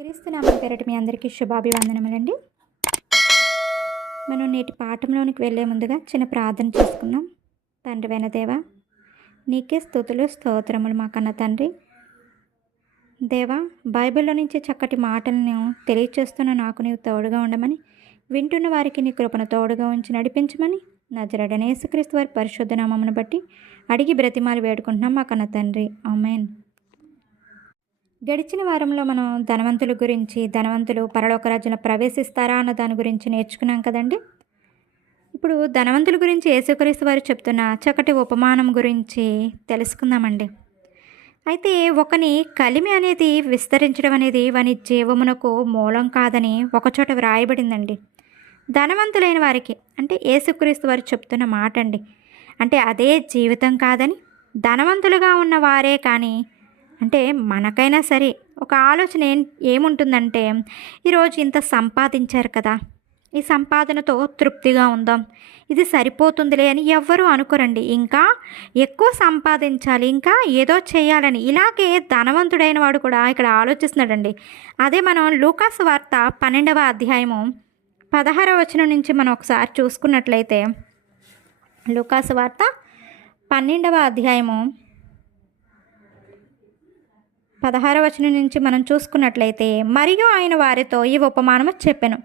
క్రీస్తునామం పేరటి మీ అందరికీ శుభాభివందనములండి. మనం నేటి పాఠంలోనికి వెళ్ళే ముందుగా చిన్న ప్రార్థన చేసుకుందాం. తండ్రివైన వెనదేవా నీకే స్థుతులు స్తోత్రములు మా కన్న తండ్రి. దేవా బైబిల్లో నుంచి చక్కటి మాటలను తెలియచేస్తున్న నాకు నీవు తోడుగా ఉండమని వింటున్న వారికి నీ కృపను తోడుగా ఉంచి నడిపించమని నజరడనేసుక్రీస్తు వారి పరిశుద్ధ నామమును బట్టి అడిగి బ్రతిమాలు వేడుకుంటున్నాం మా కన్న తండ్రి. అమేన్ గడిచిన వారంలో మనం ధనవంతుల గురించి ధనవంతులు పరలోకరాజ్యంలో ప్రవేశిస్తారా అన్న దాని గురించి నేర్చుకున్నాం కదండి. ఇప్పుడు ధనవంతుల గురించి యేసుక్రీస్తు వారు చెప్తున్న చక్కటి ఉపమానం గురించి తెలుసుకుందామండి. అయితే ఒకని కలిమి అనేది విస్తరించడం అనేది వాని జీవమునకు మూలం కాదని ఒకచోట వ్రాయబడిందండి. ధనవంతులైన వారికి అంటే యేసుక్రీస్తు వారు చెప్తున్న మాట అండి అంటే అదే జీవితం కాదని ధనవంతులుగా ఉన్న వారే కానీ అంటే మనకైనా సరే ఒక ఆలోచన ఏం ఏముంటుందంటే ఈరోజు ఇంత సంపాదించారు కదా ఈ సంపాదనతో తృప్తిగా ఉందాం ఇది సరిపోతుందిలే అని ఎవ్వరూ అనుకోరండి. ఇంకా ఎక్కువ సంపాదించాలి ఇంకా ఏదో చేయాలని ఇలాగే ధనవంతుడైన వాడు కూడా ఇక్కడ ఆలోచిస్తున్నాడండి. అదే మనం లూకాస్ వార్త పన్నెండవ అధ్యాయము పదహారవ వచనం నుంచి మనం ఒకసారి చూసుకున్నట్లయితే లూకాస్ వార్త పన్నెండవ అధ్యాయము పదహార వచనం నుంచి మనం చూసుకున్నట్లయితే మరియు ఆయన వారితో ఈ ఉపమానము చెప్పెను.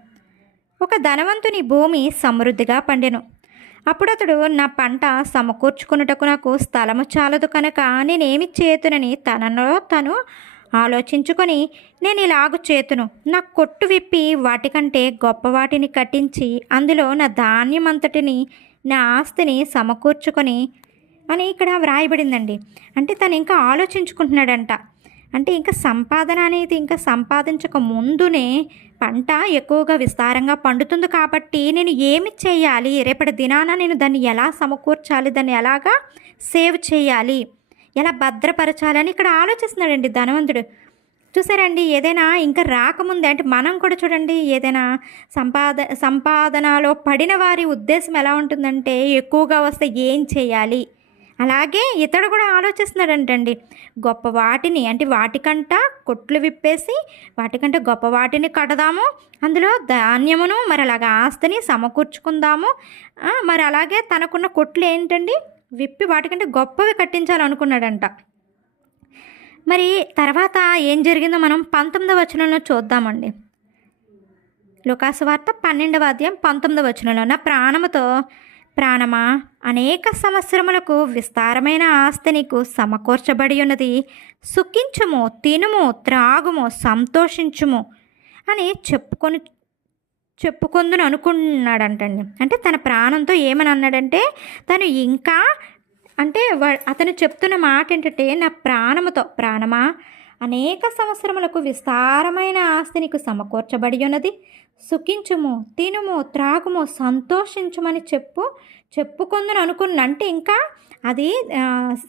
ఒక ధనవంతుని భూమి సమృద్ధిగా పండెను. అప్పుడు అతడు నా పంట సమకూర్చుకున్నటకు నాకు స్థలము చాలదు కనుక నేనేమి చేతునని తనలో తను ఆలోచించుకొని నేను ఇలాగు చేతును నా కొట్టు విప్పి వాటికంటే గొప్ప వాటిని కట్టించి అందులో నా ధాన్యమంతటిని నా ఆస్తిని సమకూర్చుకొని అని ఇక్కడ వ్రాయబడిందండి. అంటే తను ఇంకా ఆలోచించుకుంటున్నాడంట. అంటే ఇంకా సంపాదన అనేది ఇంకా సంపాదించక ముందునే పంట ఎక్కువగా విస్తారంగా పండుతుంది కాబట్టి నేను ఏమి చేయాలి? రేపటి దినాన నేను దాన్ని ఎలా సమకూర్చాలి? దాన్ని ఎలాగా సేవ్ చేయాలి? ఎలా భద్రపరచాలి? అని ఇక్కడ ఆలోచిస్తున్నాడండి ధనవంతుడు. చూసారండి ఏదైనా ఇంకా రాకముందే అంటే మనం కూడా చూడండి ఏదైనా సంపాద సంపాదనలో పడిన వారి ఉద్దేశం ఎలా ఉంటుందంటే ఎక్కువగా వస్తే ఏం చేయాలి? అలాగే ఇతడు కూడా ఆలోచిస్తున్నాడంటండి. గొప్ప వాటిని అంటే వాటికంట కొట్లు విప్పేసి వాటికంటే గొప్ప వాటిని కడదాము అందులో ధాన్యమును మరి అలాగే ఆస్తిని సమకూర్చుకుందాము. మరి అలాగే తనకున్న కొట్లు ఏంటండి? విప్పి వాటికంటే గొప్పవి కట్టించాలనుకున్నాడంట. మరి తర్వాత ఏం జరిగిందో మనం పంతొమ్మిదవ వచనంలో చూద్దామండి. లుకాసు వార్త పన్నెండవ అధ్యాయం పంతొమ్మిదవ వచనంలో నా ప్రాణముతో ప్రాణమా? అనేక సంవత్సరములకు విస్తారమైన ఆస్తి నీకు సమకూర్చబడి ఉన్నది. సుఖించుము తినుము త్రాగుము సంతోషించుము అని చెప్పుకొని చెప్పుకుందని అనుకున్నాడంటండి. అంటే తన ప్రాణంతో ఏమని అన్నాడంటే తను ఇంకా అంటే అతను చెప్తున్న మాట ఏంటంటే నా ప్రాణముతో ప్రాణమా? అనేక సంవత్సరములకు విస్తారమైన ఆస్తి నీకు సమకూర్చబడి ఉన్నది. సుఖించుము తినుము త్రాగుము సంతోషించుమని చెప్పు చెప్పుకుందని అనుకున్నంటే ఇంకా అది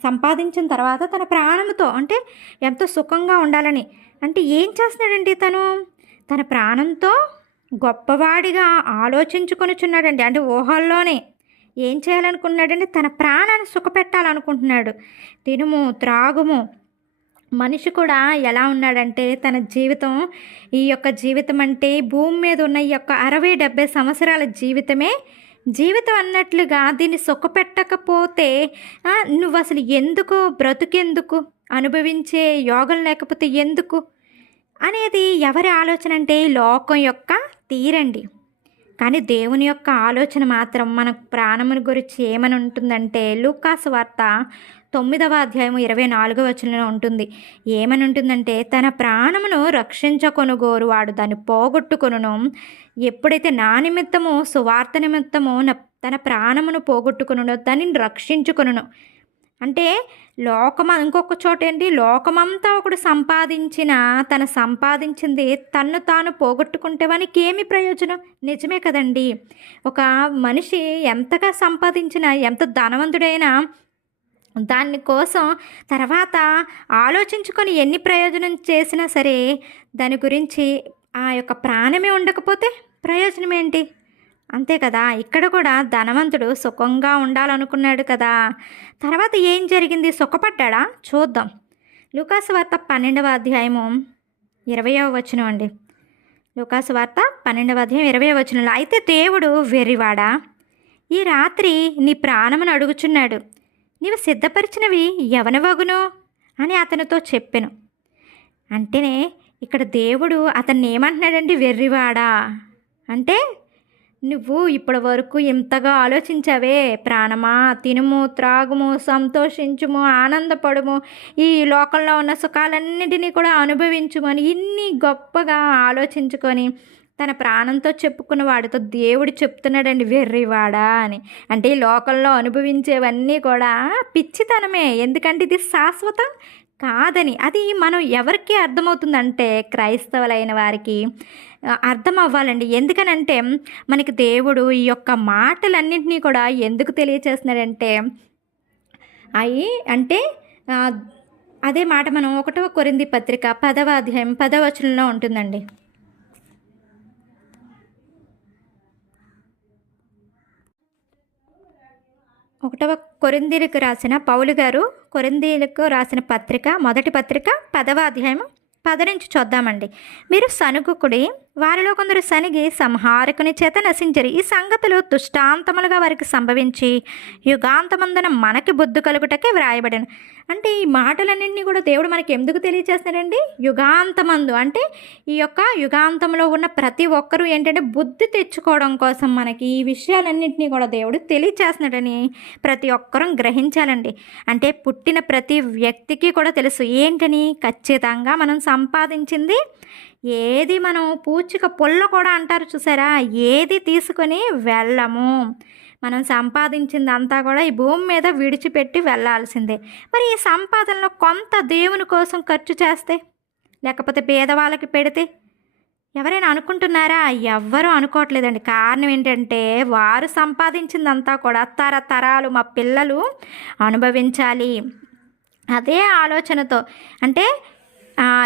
సంపాదించిన తర్వాత తన ప్రాణంతో అంటే ఎంతో సుఖంగా ఉండాలని. అంటే ఏం చేస్తున్నాడండి తను? తన ప్రాణంతో గొప్పవాడిగా ఆలోచించుకొనిచున్నాడండి అంటే ఊహల్లోనే. ఏం చేయాలనుకున్నాడంటే తన ప్రాణాన్ని సుఖపెట్టాలనుకుంటున్నాడు. తినుము త్రాగుము మనిషి కూడా ఎలా ఉన్నాడంటే తన జీవితం ఈ యొక్క జీవితం అంటే భూమి మీద ఉన్న ఈ యొక్క అరవై డెబ్బై సంవత్సరాల జీవితమే. జీవితం అన్నట్లుగా దీన్ని సుఖపెట్టకపోతే నువ్వు అసలు ఎందుకు బ్రతుకెందుకు? అనుభవించే యోగం లేకపోతే ఎందుకు? అనేది ఎవరి ఆలోచన అంటే లోకం యొక్క తీరండి. కానీ దేవుని యొక్క ఆలోచన మాత్రం మన ప్రాణముని గురించి ఏమని ఉంటుందంటే లూకాస్ వార్త తొమ్మిదవ అధ్యాయము ఇరవై నాలుగవ వచనంలో ఉంటుంది. ఏమని ఉంటుందంటే తన ప్రాణమును రక్షించకొనుగోరు వాడు దాన్ని పోగొట్టుకొనును. ఎప్పుడైతే నా నిమిత్తము సువార్త నిమిత్తము తన ప్రాణమును పోగొట్టుకునునో దానిని రక్షించుకొనును. అంటే లోకమ ఇంకొక చోట ఏంటి? లోకమంతా ఒకడు సంపాదించిన తన సంపాదించింది తన్ను తాను పోగొట్టుకుంటే వానికి ఏమి ప్రయోజనం? నిజమే కదండి. ఒక మనిషి ఎంతగా సంపాదించినా ఎంత ధనవంతుడైనా దాని కోసం తర్వాత ఆలోచించుకొని ఎన్ని ప్రయోజనం చేసినా సరే దాని గురించి ఆ యొక్క ప్రాణమే ఉండకపోతే ప్రయోజనం ఏంటి? అంతే కదా. ఇక్కడ కూడా ధనవంతుడు సుఖంగా ఉండాలనుకున్నాడు కదా. తర్వాత ఏం జరిగింది? సుఖపడ్డా చూద్దాం. లూకాసు వార్త పన్నెండవ అధ్యాయము ఇరవయవ వచనం అండి. లూకాసు వార్త పన్నెండవ అధ్యాయం ఇరవై వచనంలో అయితే దేవుడు వెర్రివాడా? ఈ రాత్రి నీ ప్రాణమును అడుగుచున్నాడు. నీవు సిద్ధపరిచినవి ఎవనవగును? అని అతనితో చెప్పాను. అంటేనే ఇక్కడ దేవుడు అతన్ని ఏమంటున్నాడండి వెర్రివాడా? అంటే నువ్వు ఇప్పటి వరకు ఇంతగా ఆలోచించావే ప్రాణమా తినుము త్రాగుము సంతోషించుము ఆనందపడుము ఈ లోకంలో ఉన్న సుఖాలన్నిటినీ కూడా అనుభవించుము అని ఇన్ని గొప్పగా ఆలోచించుకొని తన ప్రాణంతో చెప్పుకున్న వాడితో దేవుడు చెప్తున్నాడండి వెర్రివాడా అని. అంటే ఈ లోకంలో అనుభవించేవన్నీ కూడా పిచ్చితనమే. ఎందుకంటే ఇది శాశ్వతం కాదని. అది మనం ఎవరికి అర్థమవుతుందంటే క్రైస్తవులైన వారికి అర్థం అవ్వాలండి ఎందుకనంటే మనకి దేవుడు ఈ యొక్క మాటలన్నింటినీ కూడా ఎందుకు తెలియచేస్తున్నాడంటే అవి అంటే అదే మాట మనం ఒకటవ కొరింది పత్రిక పదవ అధ్యాయం పదవచనంలో ఉంటుందండి. ఒకటవ కొరిందీలకు రాసిన పౌలు గారు కొరిందీలకు రాసిన పత్రిక మొదటి పత్రిక పదవ అధ్యాయం పద నుంచి చూద్దామండి. మీరు సనుగుకుడి వారిలో కొందరు సనిగి సంహారకుని చేత నశించరు. ఈ సంగతులు దుష్టాంతములుగా వారికి సంభవించి యుగాంతమందున మనకి బుద్ధి కలుగుటకే వ్రాయబడను. అంటే ఈ మాటలన్నింటినీ కూడా దేవుడు మనకి ఎందుకు తెలియచేస్తున్నాడండి? యుగాంతమందు. అంటే ఈ యొక్క యుగాంతంలో ఉన్న ప్రతి ఒక్కరూ ఏంటంటే బుద్ధి తెచ్చుకోవడం కోసం మనకి ఈ విషయాలన్నింటినీ కూడా దేవుడు తెలియచేస్తున్నాడని ప్రతి ఒక్కరూ గ్రహించాలండి. అంటే పుట్టిన ప్రతి వ్యక్తికి కూడా తెలుసు. ఏంటని? ఖచ్చితంగా మనం సంపాదించింది ఏది? మనం పూచిక పుల్ల కూడా అంటారు చూసారా? ఏది తీసుకొని వెళ్ళము. మనం సంపాదించింది అంతా కూడా ఈ భూమి మీద విడిచిపెట్టి వెళ్ళాల్సిందే. మరి ఈ సంపాదనలో కొంత దేవుని కోసం ఖర్చు చేస్తే లేకపోతే పేదవాళ్ళకి పెడితే ఎవరైనా అనుకుంటున్నారా? ఎవ్వరూ అనుకోవట్లేదండి. కారణం ఏంటంటే వారు సంపాదించిందంతా కూడా తరతరాలు మా పిల్లలు అనుభవించాలి. అదే ఆలోచనతో. అంటే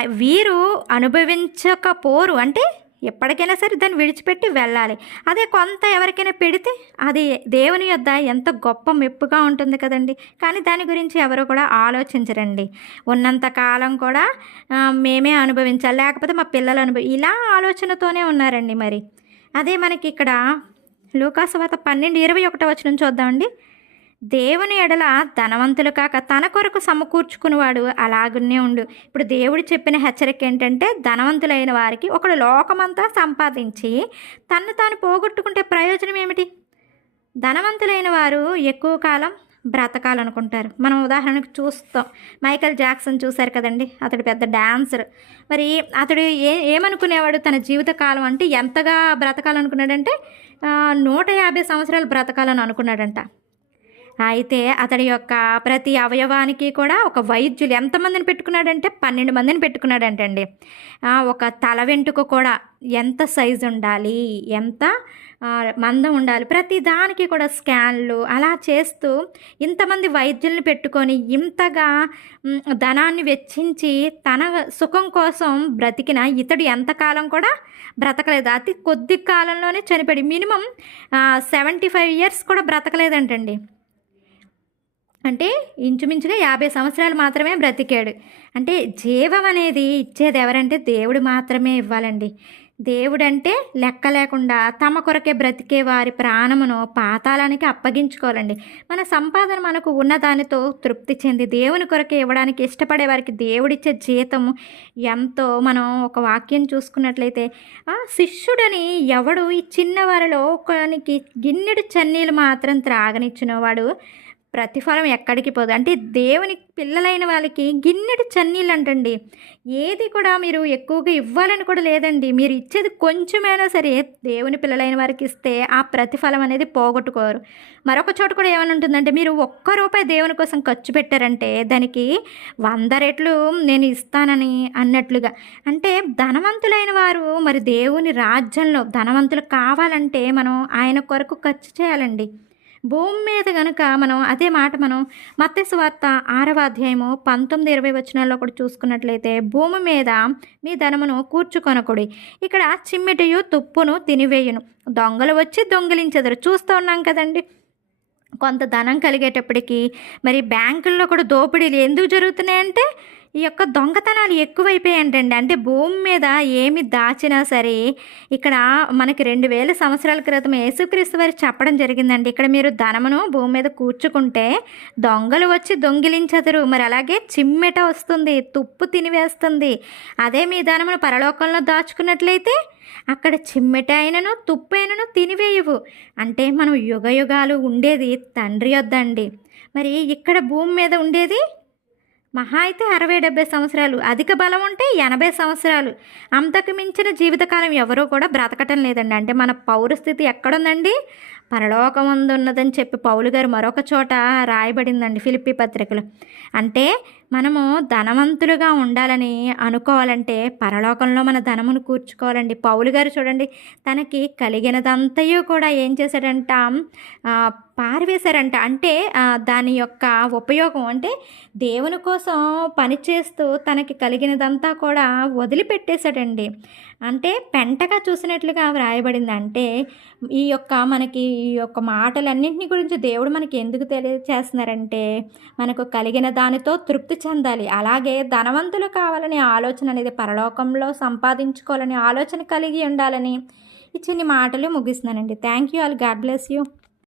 వీరు అనుభవించకపోరు. అంటే ఎప్పటికైనా సరే దాన్ని విడిచిపెట్టి వెళ్ళాలి. అదే కొంత ఎవరికైనా పెడితే అది దేవుని యొద్ద ఎంత గొప్ప మెప్పుగా ఉంటుంది కదండి. కానీ దాని గురించి ఎవరు కూడా ఆలోచించరండి. ఉన్నంత కాలం కూడా మేమే అనుభవించాలి. లేకపోతే మా పిల్లలు అనుభవి ఇలా ఆలోచనతోనే ఉన్నారండి మరి. అదే మనకి ఇక్కడ లూకాసువాత పన్నెండు ఇరవై ఒకటో వచ్చిన చూద్దామండి. దేవుని ఎడల ధనవంతులు కాక తన కొరకు సమకూర్చుకునేవాడు అలాగనే ఉండు. ఇప్పుడు దేవుడు చెప్పిన హెచ్చరిక ఏంటంటే ధనవంతులైన వారికి ఒకడు లోకమంతా సంపాదించి తన్ను తాను పోగొట్టుకుంటే ప్రయోజనం ఏమిటి? ధనవంతులైన వారు ఎక్కువ కాలం బ్రతకాలనుకుంటారు. మనం ఉదాహరణకు చూస్తాం. మైకల్ జాక్సన్ చూశారు కదండి అతడు పెద్ద డాన్సర్. మరి అతడు ఏ ఏమనుకునేవాడు? తన జీవితకాలం అంటే ఎంతగా బ్రతకాలనుకున్నాడంటే నూట యాభై సంవత్సరాలు బ్రతకాలని అనుకున్నాడంట. అయితే అతడి యొక్క ప్రతి అవయవానికి కూడా ఒక వైద్యులు ఎంతమందిని పెట్టుకున్నాడంటే పన్నెండు మందిని పెట్టుకున్నాడంటండి. ఒక తల వెంట్రుక కూడా ఎంత సైజు ఉండాలి ఎంత మందం ఉండాలి ప్రతి దానికి కూడా స్కాన్లు అలా చేస్తూ ఇంతమంది వైద్యుల్ని పెట్టుకొని ఇంతగా ధనాన్ని వెచ్చించి తన సుఖం కోసం బ్రతికిన ఇతడు ఎంతకాలం కూడా బ్రతకలేదు. అతి కొద్ది కాలంలోనే చనిపోయాడు. మినిమం సెవెంటీ ఫైవ్ ఇయర్స్ కూడా బ్రతకలేదంటండి. అంటే ఇంచుమించుగా యాభై సంవత్సరాలు మాత్రమే బ్రతికాడు. అంటే జీవం అనేది ఇచ్చేది ఎవరంటే దేవుడు మాత్రమే ఇవ్వాలండి. దేవుడు అంటే లెక్క లేకుండా తమ కొరకే బ్రతికే వారి ప్రాణమును పాతాళానికి అప్పగించుకోవాలండి. మన సంపాదన మనకు ఉన్న దానితో తృప్తి చెంది దేవుని కొరకే ఇవ్వడానికి ఇష్టపడే వారికి దేవుడిచ్చే జీతం ఎంతో. మనం ఒక వాక్యం చూసుకున్నట్లయితే ఆ శిష్యుడని ఎవడు ఈ చిన్నవారిలో ఒకనికి గిన్నెడు చన్నీలు మాత్రం త్రాగనిచ్చిన వాడు ప్రతిఫలం ఎక్కడికి పోదు. అంటే దేవుని పిల్లలైన వాళ్ళకి గిన్నెడు చన్నీళ్ళు అంటండి ఏది కూడా మీరు ఎక్కువగా ఇవ్వాలని కూడా లేదండి. మీరు ఇచ్చేది కొంచెమైనా సరే దేవుని పిల్లలైన వారికి ఇస్తే ఆ ప్రతిఫలం అనేది పోగొట్టుకోరు. మరొక చోట కూడా ఏమని ఉంటుందంటే మీరు ఒక్క రూపాయి దేవుని కోసం ఖర్చు పెట్టారంటే దానికి వంద రెట్లు నేను ఇస్తానని అన్నట్లుగా. అంటే ధనవంతులైన వారు మరి దేవుని రాజ్యంలో ధనవంతులు కావాలంటే మనం ఆయన కొరకు ఖర్చు చేయాలండి. భూమి మీద కనుక మనం అదే మాట మనం మత్స్య వార్త ఆరవ అధ్యాయము పంతొమ్మిది ఇరవై వచనాల్లో కూడా చూసుకున్నట్లయితే భూమి మీద మీ ధనమును కూర్చుకొనకుడి. ఇక్కడ చిమ్మిటియు తుప్పును తినివేయును. దొంగలు వచ్చి దొంగిలించెదరు. చూస్తూ ఉన్నాం కదండి. కొంత ధనం కలిగేటప్పటికీ మరి బ్యాంకుల్లో కూడా దోపిడీలు ఎందుకు జరుగుతున్నాయంటే ఈ యొక్క దొంగతనాలు ఎక్కువైపోయాయంటండి. అంటే భూమి మీద ఏమి దాచినా సరే ఇక్కడ మనకి రెండు వేల సంవత్సరాల క్రితం యేసుక్రీస్తు వారు చెప్పడం జరిగిందండి. ఇక్కడ మీరు ధనమును భూమి మీద కూర్చుకుంటే దొంగలు వచ్చి దొంగిలించదురు. మరి అలాగే చిమ్మెట వస్తుంది తుప్పు తినివేస్తుంది. అదే మీ ధనమును పరలోకంలో దాచుకున్నట్లయితే అక్కడ చిమ్మెట అయినను తుప్పు అయినను తినివేయవు. అంటే మనం యుగ యుగాలు ఉండేది తండ్రి వద్దండి మరి ఇక్కడ భూమి మీద ఉండేది మహా అయితే అరవై డెబ్బై సంవత్సరాలు. అధిక బలం ఉంటే ఎనభై సంవత్సరాలు. అంతకు మించిన జీవితకాలం ఎవరూ కూడా బ్రతకటం లేదండి. అంటే మన పౌరస్థితి ఎక్కడుందండి? పరలోకం ఉన్నదని చెప్పి పౌలు గారు మరొక చోట రాయబడిందండి ఫిలిప్పి పత్రికలు. అంటే మనము ధనవంతులుగా ఉండాలని అనుకోవాలంటే పరలోకంలో మన ధనమును కూర్చుకోవాలండి. పౌలు గారు చూడండి తనకి కలిగినదంతయు కూడా ఏం చేశాడంట? పారవేశారంట. అంటే దాని యొక్క ఉపయోగం అంటే దేవుని కోసం పనిచేస్తూ తనకి కలిగినదంతా కూడా వదిలిపెట్టేశాడండి. అంటే పెంటగా చూసినట్లుగా వ్రాయబడింది అంటే ఈ యొక్క మనకి ఈ యొక్క మాటలన్నింటినీ గురించి దేవుడు మనకి ఎందుకు తెలియచేస్తున్నారంటే మనకు కలిగిన దానితో తృప్తి చెందాలి. అలాగే ధనవంతులు కావాలనే ఆలోచన అనేది పరలోకంలో సంపాదించుకోవాలనే ఆలోచన కలిగి ఉండాలని ఇచ్చిన మాటలు ముగిస్తున్నానండి. Thank you all. God bless you.